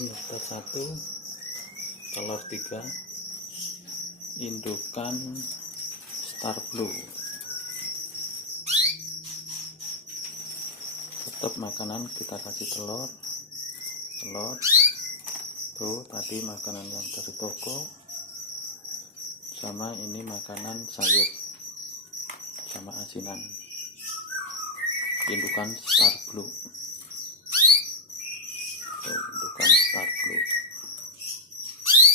netas 1, telur 3, indukan Star Blue. Tetap makanan kita kasih telur tuh, tadi makanan yang dari toko, sama ini makanan sayur sama asinan, indukan Star Blue tuh, indukan Star Blue.